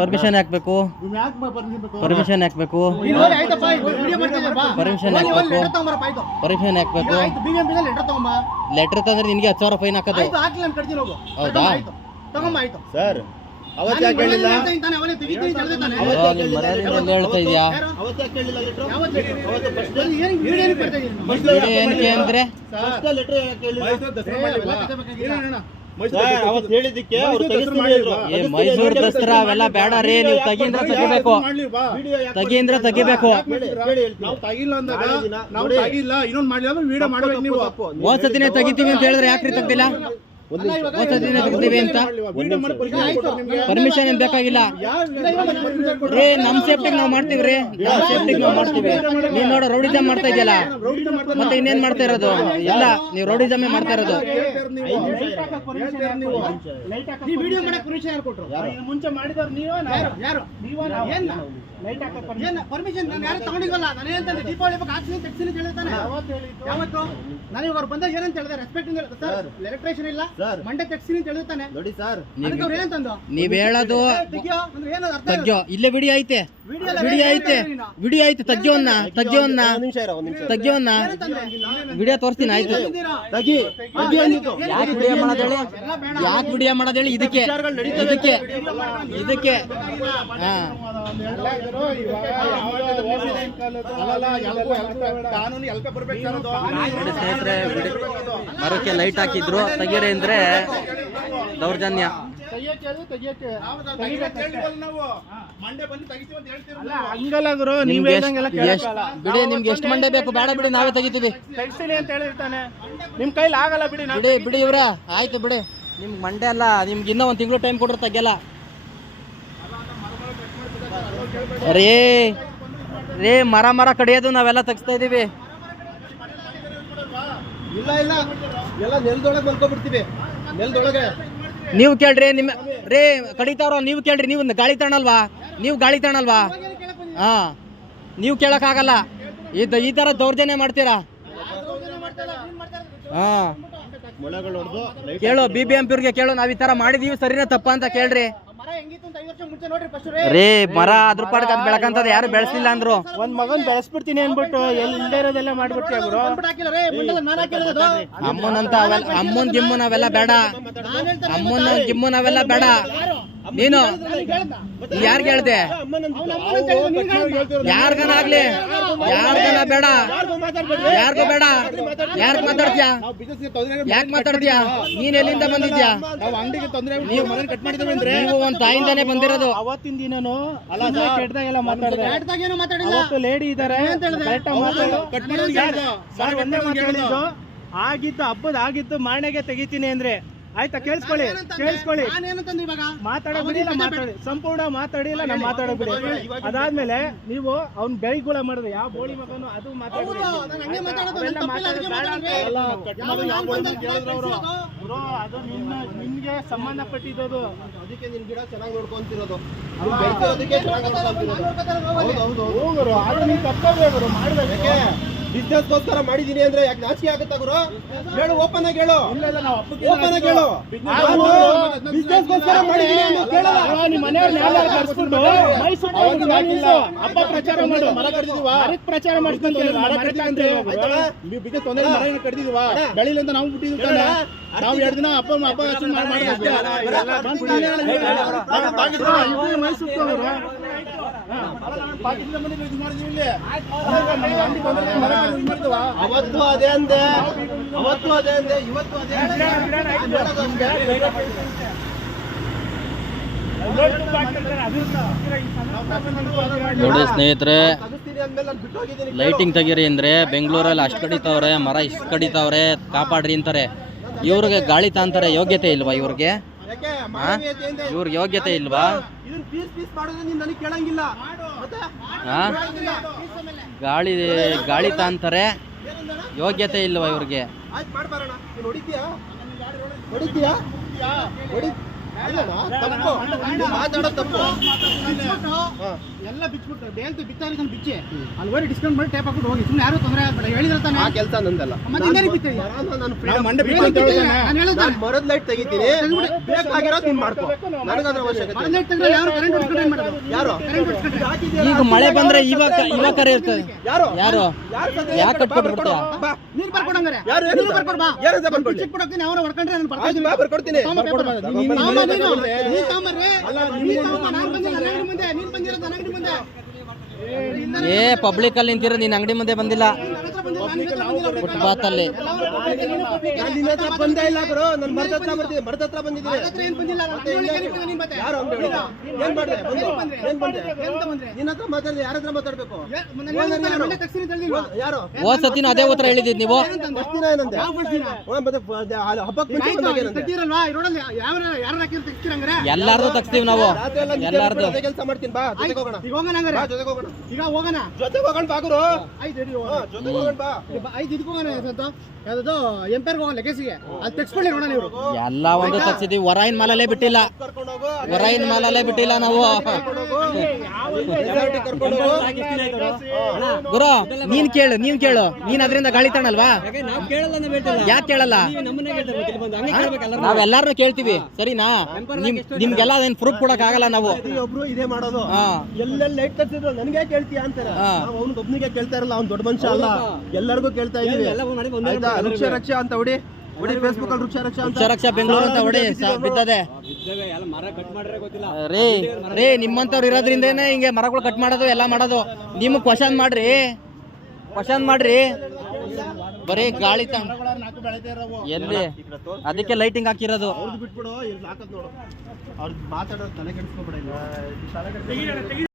Permission ಹಾಕ್ಬೇಕು permission ಹಾಕ್ಬೇಕು permission ಬೇಕು? ಪರ್ಮಿಷನ್ ಹಾಕ್ಬೇಕು. ಪರ್ಮಿಷನ್ ಹಾಕ್ಬೇಕು. ಲೆಟರ್ ತಂದ್ರೆ ನಿನ್ಗೆ ಹತ್ತು ಸಾವಿರ ಫೈನ್ ಹಾಕೋದು. ಆಯ್ತು, ನಾನು ಕಟ್ತೀನಿ ಹೋಗು. ಹೌದಾ? ಸರ್ ಅವತ್ತು ಹೇಳಿಲ್ಲ? ಹೇಳ್ತಾ ಇದೀಯಾ? ಏನಕ್ಕೆ ಅಂದ್ರೆ? ಮೈಸೂರು ದಸರಾ ಅವೆಲ್ಲ ಬೇಡ ರೀ ನೀವು ತಗಿಂದ್ರ ತಗಿಬೇಕು. ತಗೀಂದ್ರ ತೆಗಿಬೇಕು ಕೇಳಿ, ಕೇಳಿ ನಾವು ತಗಿಲ್ಲ ಅಂದಾಗ ನಾವು ತಗಿಲ್ಲ ಇನ್ನೊಂದು ಮಾಡಿಲ್ಲ ಅಂದ್ರೆ ವಿಡಿಯೋ ಮಾಡ್ಬೇಕು ನೀವು. ತಪ್ಪು, ತಪ್ಪು. ಸತಿನೇ ತೆಗಿತೀವಿ ಅಂತ ಹೇಳಿದ್ರೆ ಯಾಕ್ರಿ ತೆಗ್ದಿಲ್ಲ ಅಂತ. ಪರ್ಮಿಷನ್ ಏನ್ ಬೇಕಾಗಿಲ್ಲ. ರೇ ನಮ್ ಸೇಫ್ಟಿಗೆ ನಾವು ಮಾಡ್ತೀವ್ರಿ ರೀ. ನಮ್ ಸೇಫ್ಟಿಗೆ ನಾವು ಮಾಡ್ತೀವಿ. ನೀವ್ ನೋಡ ರೌಡಿಸಮ್ ಮಾಡ್ತಾ ಇದೆಯಲ್ಲ. ಮತ್ತೆ ಇನ್ನೇನ್ ಮಾಡ್ತಾ ಇರೋದು? ಇಲ್ಲ ನೀವು ರೌಡಿಸಮೇ ಮಾಡ್ತಾ ಇರೋದು. ಮುಂಚೆ ಮಾಡಿದವ್ರು ನೀವೇ ಯಾರು? ಯಾರು? ಏನ್ ಏನ್ ಪರ್ಮಿಷನ್ ನಾನು ಯಾರು ತಗೊಂಡಿಲ್ವಲ್ಲ? ನಾನು ಏನಂತಂದೆ ದೀಪಾವಳಿ ಬಗ್ಗೆ ಹಾಕ್ಸಿನಿ ತೆಗ್ಸಿನಿ ಅಂತ ಹೇಳಿದಾನೆ ಯಾವತ್ತು ನಾನು ಇವಾಗ ಬಂದಾಗ ಏನಂತ ಹೇಳಿದೆ? ರೆಸ್ಪೆಕ್ಟ್ ಎಲೆಕ್ಟ್ರಿಷಿಯನ್ ಇಲ್ಲ. ಸರ್. ಮಂಡೆ ತೆಗ್ಸಿನಿ ಅಂತ ನೋಡಿ ಸರ್ ಅದಕ್ಕೆ ಅವ್ರು ಏನಂತಂದು ನೀವ್ ಹೇಳೋದು ತೆಗಿಯೋ ಅಂದ್ರೆ ಏನೋ ಅರ್ಥ ತಗ್ಗೋ ಇಲ್ಲೇ ಬಿಡಿ ಐತೆ ಬಿಡಿ ಐತೆ ಬಿಡಿ ಐತೆ ತಗ್ಯೋನ್ನ ತಗ್ಯೋನ್ನ ಒಂದ್ ನಿಮಿಷ ಇರೋ ಒಂದ್ ನಿಮಿಷ ತಗ್ಯೋನ್ನ ವಿಡಿಯೋ ತೋರಿಸ್ತೀನಿ ಆಯ್ತು ತಗಿ ತಗಿ ಅಂದಿದ್ದು ಯಾಕೆ ವಿಡಿಯೋ ಮಾಡೋದೇಳಿ ಯಾಕೆ ವಿಡಿಯೋ ಮಾಡೋದೇಳಿ ಇದಕ್ಕೆ ಇದಕ್ಕೆ ಇದಕ್ಕೆ ಹಾ ಕಾನೂನು ಎಲ್ಕ ಬರ್ಬೇಕು. ನೋಡಿ ಸ್ನೇಹಿತರೆ ವಿಡಿ- ಮರಕ್ಕೆ ಲೈಟ್ ಹಾಕಿದ್ರು. ತೆಗೀರಿ ಅಂದ್ರೆ ದೌರ್ಜನ್ಯ. ಬಿಡಿ ನಿಮ್ಗೆ ಎಷ್ಟು ಮಂಡೆ ಬೇಕು? ಬೇಡ ಬಿಡಿ ನಾವೇ ತೆಗಿತೀವಿ. ಅಂತ ಹೇಳಿರ್ತಾನೆ. ನಿಮ್ ಕೈಲಿ ಆಗಲ್ಲ ಬಿಡಿ ಬಿಡಿ ಬಿಡಿ ಇವ್ರ. ಆಯ್ತು ಬಿಡಿ. ನಿಮ್ಗೆ ಮಂಡೆ ಅಲ್ಲ ನಿಮ್ಗೆ ಇನ್ನೂ ಒಂದು ತಿಂಗಳು ಟೈಮ್ ಕೊಡ್ರಿ ತೆಗಿಯಲ್ಲ. ರೇ ರೇ ಮರ ಮರ ಕಡಿಯೋದು ನಾವೆಲ್ಲ ತೆಗಿಸ್ತಾ ಇದೀವಿ. ಇಲ್ಲ ಇಲ್ಲ. ಎಲ್ಲ ನೆಲದೊಳಗೆ ಮಲ್ಕೊಬಿಡ್ತೀವಿ. ನೆಲದೊಳಗೆ. ನೀವು ಕೇಳ್ರಿ ನಿಮ್ಮ ರೇ ಕಡಿತಾವ್ರ ನೀವು ಕೇಳ್ರಿ ನೀವು ಗಾಳಿ ತಾಣಲ್ವಾ ನೀವು ಗಾಳಿ ತಾಣಲ್ವಾ ಹಾ. ನೀವು ಕೇಳಕ್ಕಾಗಲ್ಲ. ಇದು ಈ ಥರ ದೌರ್ಜನ್ಯ ಮಾಡ್ತೀರಾ? ಹಾ. ಕೇಳೋ ಬಿ ಬಿ ಎಂ ಪಿವ್ರಿಗೆ ಕೇಳೋ ನಾವು ಈ ತರ ಮಾಡಿದೀವಿ ಸರಿನಾ ತಪ್ಪ ಅಂತ ಕೇಳ್ರಿ. ರೇ. ಮರ ಅದ್ರ ಪಾಡ್ ಅದ್ ಬೆಳಕಂತದ್ ಯಾರು ಬೆಳೆಸಿಲ್ಲ ಅಂದ್ರು. ಒಂದ್ ಮಗನ್ ಬೆಳೆಸ್ಬಿಡ್ತೀನಿ ಅನ್ಬಿಟ್ಟು ಎಲ್ಲಿ ಇಲ್ದೇ ಇರೋದೆಲ್ಲ ಮಾಡ್ಬಿಡ್ತೀವಿ ಗುರು. ಅಮ್ಮನಂತ ಅವೆಲ್ಲ ಅಮ್ಮನ್ ಜಿಮ್ಮನ್ ಅವೆಲ್ಲ ಬೇಡ. ಅಮ್ಮನ ಜಿಮ್ಮನ್ ಅವೆಲ್ಲ ಬೇಡ. ನೀನು ಯಾರ್ಗೆ ಹೇಳ್ದೆ? ಯಾರ್ಗನ ಆಗ್ಲಿ? ಯಾರ್ಗನ ಬೇಡ? ಯಾರ್ಗೂ ಬೇಡ? ಯಾರ್ ಮಾತಾಡ್ತೀಯಾ? ಯಾಕೆ ಮಾತಾಡ್ತೀಯಾ? ನೀನ್ ಎಲ್ಲಿಂದ ಬಂದಿದ್ಯಾ? ನಾವು ಅಂಗಡಿಗೆ ತೊಂದರೆ ನೀವು ಮನೆ ಕಟ್ ಮಾಡಿದ್ದೇವೆ ಅಂದ್ರೆ ನೀವು ಒಂದ್ ತಾಯಿಂದಾನೆ ಬಂದಿರೋದು. ಅವತ್ತಿನ ದಿನನು ಕೆಟ್ಟದಾಗೆಲ್ಲ ಮಾತಾಡಿದೆ. ಏನು ಮಾತಾಡಿಲ್ಲ ಅವತ್ತು ಲೇಡಿ ಇದಾರೆ. ಆಗಿತ್ತು ಮಾತಾಡು ಕಟ್ ಮಾಡೋದು ಸರ್ ಒಂದೇ ಮಾತು ಹೇಳಿದ್ದು? ಆಗಿದ್ದು ಹಬ್ಬದ ಆಗಿತ್ತು ಮಾರಣೆಗೆ ತೆಗಿತೀನಿ ಅಂದ್ರೆ. ಆಯ್ತಾ ಕೇಳಿಸ್ಕೊಳ್ಳಿ ಕೇಳಿಸ್ಕೊಳ್ಳಿ. ನಾನೇನಂತಂದು ಇವಾಗ? ಮಾತಾಡೋ ಬಿಡಿಲ್ಲ ಮಾತಾಡಿ. ಸಂಪೂರ್ಣ ಮಾತಾಡಿಲ್ಲ ನಾನು ಮಾತಾಡೋ ಬಿಡಿ. ಅದಾದ್ಮೇಲೆ ನೀವು ಅವ್ನ ಬೆಳಿಗ್ಗೆ ಮಾಡಿದ್ರೆ ಯಾವ ಬೋಳಿ ಮಗನು ಅದು ಮಾತಾಡಿ ನಾನು ನಾನು ಬ್ರೋ ಅದು ನಿನ್ನ ನಿನ್ಗೆ ಸಂಬಂಧಪಟ್ಟಿದ್ದು ಅದಕ್ಕೆ ನಿನ್ ಗಿಡ ಚೆನ್ನಾಗಿ ನೋಡ್ಕೊಂತಿರೋದು. ನೀನ್ ಹೌದು ಹೌದು ಹೋಗರು ಅದು ನೀನ್ ಮಾಡ್ಬೇಕು ಬಿಸ್ನೆಸ್ಗೋಸ್ಕರ ಮಾಡಿದೀನಿ ಅಂದ್ರೆ ಯಾಕೆ ನಾಚಿಕೆ ಆಗುತ್ತಾ ಗುರು? ಹೇಳು ಓಪನ್ ಆಗಿ ಹೇಳು. ಓಪನ್ ಆಗಿ ಹೇಳು. ಬಿಸ್ನೆಸ್ಗೋಸ್ಕರ ಮಾಡಿದೀನಿ ಅನ್ನೋದು ಕೇಳಲ್ಲ. ಅಲ್ವಾ, ನಿಮ್ ಮನೆಯವ್ರನ್ನ ಯಾರು ಕರ್ಸ್ಬಿಟ್ಟು ಮೈಸೂರು ಅವಾಗ ನಿಲ್ಸು. ಹಬ್ಬ ಪ್ರಚಾರ ಮಾಡು. ಮರ ಕಡ್ದಿದೀವ ಪ್ರಚಾರ ಮರ ಕಡ್ದಿವಂತೆ ನೀವು. ಬಿಸ್ನೆಸ್ ಮರ ಕಡ್ದಿದೀವ ಅಂತ ನಾವು ಬಿಟ್ಟಿದ್ದೀವಿ ತಾನೆ. ನಾವು ಎರಡು ದಿನ ಅಪ್ಪ ಅಪ್ಪ ಮಾಡಿ ಅಷ್ಟೇ. ನೀನೇ ನೀನೇ. ನಾನು ಮೈಸೂರು ಅವತ್ತು ಅದೇ ಅಂದೆ. ಅವತ್ತು ಅದೇ ಅಂದೆ ಇವತ್ತು ಅದೇ. ನೋಡಿ ಸ್ನೇಹಿತರೆ ಲೈಟಿಂಗ್ ತೆಗೀರಿ ಅಂದ್ರೆ ಬೆಂಗಳೂರಲ್ಲಿ ಅಷ್ಟು ಕಡಿತಾವ್ರೆ ಮರ ಇಷ್ಟು ಕಡಿತಾವ್ರೆ ಕಾಪಾಡ್ರಿ ಅಂತಾರೆ. ಇವ್ರಿಗೆ ಗಾಳಿ ತಾಂತಾರೆ ಯೋಗ್ಯತೆ ಇಲ್ವಾ ಇವ್ರಿಗೆ? ಇವ್ರಿಗೆ ಯೋಗ್ಯತೆ ಇಲ್ವಾ? ಇದನ್ನ ಪೀಸ್ ಪೀಸ್ ಮಾಡಿದ್ರೆ ನೀನ್ ನನಗೆ ಕೇಳಂಗಿಲ್ಲ. ಮತ್ತೆ? ಹಾ ಗಾಳಿ ಗಾಳಿ ತಾಂತಾರೆ. ಯೋಗ್ಯತೆ ಇಲ್ವಾ ಇವ್ರಿಗೆ? ಹೊಡಿ ತಪ್ಪು. ಎಲ್ಲ ಬಿಚ್ಬಿಟ್ಟು ಬೇಲ್ತು ಬಿತ್ತಾ ಬಿಚ್ಚಿ ಅಲ್ಲಿ ಹೋಗಿ ಡಿಸ್ಕೌಂಟ್ ಮಾಡಿ ಟೇಪ್ ಹಾಕ್ಬಿಟ್ಟು ಹೋಗಿ ಸುಮ್ಮನೆ ಯಾರು ತೊಂದರೆ ಆಗ್ಬೇಡ. ಹೇಳಿದ್ರೆ ತಾನೆ? ಆ ಕೆಲಸ ನಂದಲ್ಲ. ಮತ್ತೆ ಇನ್ನೇನು? ನಾನು ಮರದ ಲೈಟ್ ತೆಗಿತೀನಿ. ಬೇಕಾಗಿರೋದು ನೀನ್ ಮಾಡ್ಕೋ. ನನಗದ್ರ ಅವಶ್ಯಕತೆ ಇಲ್ಲ. ಮರದೈಟ್ ತೆಗ್ದ್ರೆ ಯಾರು ಕರೆಂಟ್ ಹೊಡ್ಸ್ಕೊಂಡು ಏನ್ ಮಾಡೋದು? ಯಾರು? ಕರೆಂಟ್ ಹೊಡ್ಸ್ಕೊಂಡು ಈಗ ಮಳೆ ಬಂದ್ರೆ ಇವಾಗ ಇವಾಗ ಇರ್ತದೆ ಯಾರು? ಯಾರು? ಯಾಕೆ ಕಟ್ಕೊಟ್ಬಿಡ್ತೀಯ ಬಾ. ನೀನ್ ಬರ್ಕೊಡಂಗಾರೆ ಯಾರು ನೀನು ಬರ್ಕೊಡ್ ಬಾ. ಯಾರು ಅಂತ ಬರ್ಕೊಡ್ಲಿ? ಚಿಕ್ಕ ಕೊಡಕ್ಕೆ ಅವ್ರ ಹೊಡ್ಕೊಂಡ್ರೆ ನಾನು ಬರ್ತಾ ಆಯ್ತು, ಇದ್ದೀನಿ. ಬಾ, ಬರ್ಕೊಡ್ತೀನಿ. ಏ ಪಬ್ಲಿಕ್ ಅಲ್ಲಿ ನಿಂತಿರೋ ನೀನ್ ಅಂಗಡಿ ಮುಂದೆ ಬಂದಿಲ್ಲ. ಫುಟ್ಪಾತ್ ಅಲ್ಲಿ ನಿನ್ನ ಬಂದೇ ಇಲ್ಲ ಗುರು ನಾನು ಮರದ ಹತ್ರ ಬರ್ತೀನಿ ಮರದ ಹತ್ರ ಬಂದಿದ್ದೀನಿ. ನನ್ನ ಯಾರು ಏನ್ ಮಾಡ್ದೆ? ಏನ್ ಬಂದೆ? ನಿನ್ನ ಹತ್ರ ಯಾರ ಹತ್ರ ಮಾತಾಡ್ಬೇಕು? ನನ್ನ ಯಾರು? ಹೋದ್ ಸತಿನೂ ಅದೇ ಉತ್ತರ ಹೇಳಿದಿದ್ ನೀವು? ಫಸ್ಟ್ ಏನಂತೆ ಮತ್ತೆ ಹಬ್ಬಕ್ಕೆ? ಎಲ್ಲಾರ್ದು ತಗ್ಸ್ತೀವಿ ನಾವು. ಎಲ್ಲಾರ್ದು. ಅದೇ ಕೆಲಸ ಮಾಡ್ತೀನಿ ಬಾ ಜೊತೆಗೆ ಹೋಗೋಣ. ಈಗ ಹೋಗೋಣ ಹಂಗಾರೆ? ಜೊತೆಗೆ ಹೋಗೋಣ. ಈಗ ಹೋಗೋಣ? ಜೊತೆಗೆ ಹೋಗೋಣ ಬಾ ಗುರು. ಹಾ, ಜೊತೆಗೆ ಹೋಗೋಣ ಬಾ. ಎಂಪೈರ್ಗೆ ಲೆಗಸಿಗೆ ಅಲ್ಲಿ ತೆಗ್ಸ್ಕೊಳ್ಳಿ ನೋಡೋಣ ನೀವು ಎಲ್ಲ ಒಂದು ತಗ್ಸಿದೀವಿ. ವರೈನ್ ಮಾಲಲ್ಲೇ ಬಿಟ್ಟಿಲ್ಲ. ವರೈನ್ ಮಾಲಲ್ಲೇ ಬಿಟ್ಟಿಲ್ಲ ನಾವು. ಗುರು ನೀನ್ ಕೇಳು ನೀನ್ ಕೇಳು. ನೀನ್ ಅದರಿಂದ ಗಾಳಿ ತಾಣಲ್ವಾ? ಯಾಕೆ ಕೇಳಲ್ಲ ನಾವೆಲ್ಲಾರು ಕೇಳ್ತೀವಿ. ಸರಿನಾ? ನಿಮ್ ನಿಮ್ಗೆಲ್ಲ ಅದೇನ್ ಪ್ರೂಫ್ ಕೊಡಕ್ ಆಗಲ್ಲ ನಾವು. ಒಬ್ರು ಇದೇ ಮಾಡೋದು. ಹಾ ಎಲ್ಲೆಲ್ಲಿ ಲೈಟ್ ತಗ್ಸಿದ್ರು ನನಗೆ ಕೇಳ್ತೀಯ ಅಂತಾರೆ. ಅವ್ನಿಗೆ ಕೇಳ್ತಾ ಇರಲ್ಲ ಅವ್ನು ದೊಡ್ಡ ಮನುಷ್ಯ ಅಲ್ಲ. ಎಲ್ಲರಿಗೂ ಕೇಳ್ತಾ ಇದೀವಿ. ವೃಕ್ಷ ರಕ್ಷಾ ಅಂತ ಹೊಡಿ. ಹೊಡಿ ಫೇಸ್ಬುಕ್ ಅಲ್ಲಿ ವೃಕ್ಷ ರಕ್ಷಾ ಅಂತ. ಸುರಕ್ಷಾ ಬೆಂಗಳೂರು ಅಂತ ಹೊಡಿ ಬಿದ್ದದೆ. ರೀ ರೀ ನಿಮ್ಮಂತವ್ರು ಇರೋದ್ರಿಂದನೇ ಹಿಂಗೆ ಮರಗಳು ಕಟ್ ಮಾಡೋದು ಎಲ್ಲ ಮಾಡೋದು. ನಿಮ್ಗೆ ಕ್ವಶನ್ ಮಾಡ್ರಿ. ಕ್ವಶನ್ ಮಾಡ್ರಿ. ಬರೀ ಗಾಳಿ ತ ನಾಲ್ಕು ಬೆಳಿತಾ ಇರೋವು ಎಲ್ಲಿ ಅದಕ್ಕೆ ಲೈಟಿಂಗ್ ಹಾಕಿರೋದು ಮಾತಾಡೋದು ತಲೆ ಕೆಡಿಸ್ಕೊಬೇಡ